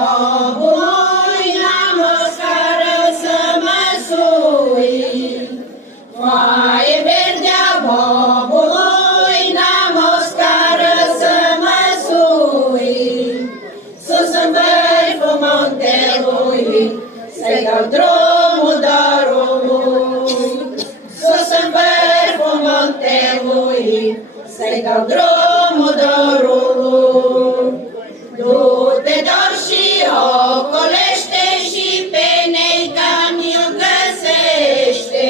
Bobului nămăscară să măsui. Foaie verdea bobului nămăscară să măsui. Sus în vârful muntelui să-i dau drumul dorului. Sus în vârful muntelui să-i dau drumul dorului. Du-te, dor, și ocolește și pe neica mi-l găsește.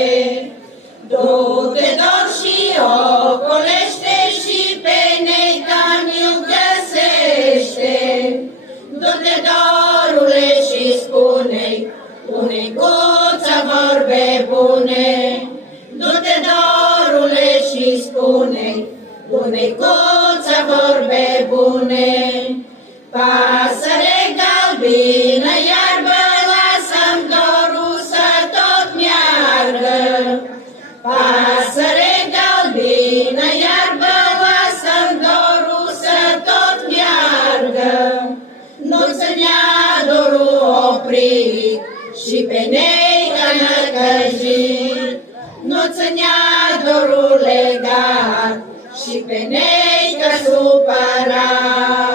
Du-te, dor, și ocolește și pe neica mi-l găsește. Du-te, dorule, și spune-i unei guța vorbe bune. Du-te, dorule, și spune-i unei guța vorbe bune. Pasăre galbină, iarbă, lasă-mi dorul să tot meargă. Pasăre galbină, iarbă, lasă-mi dorul să tot meargă. Nu-ți ia dorul oprit și pe neica năcăjit. Nu-ți ia dorul legat și pe neica supărat.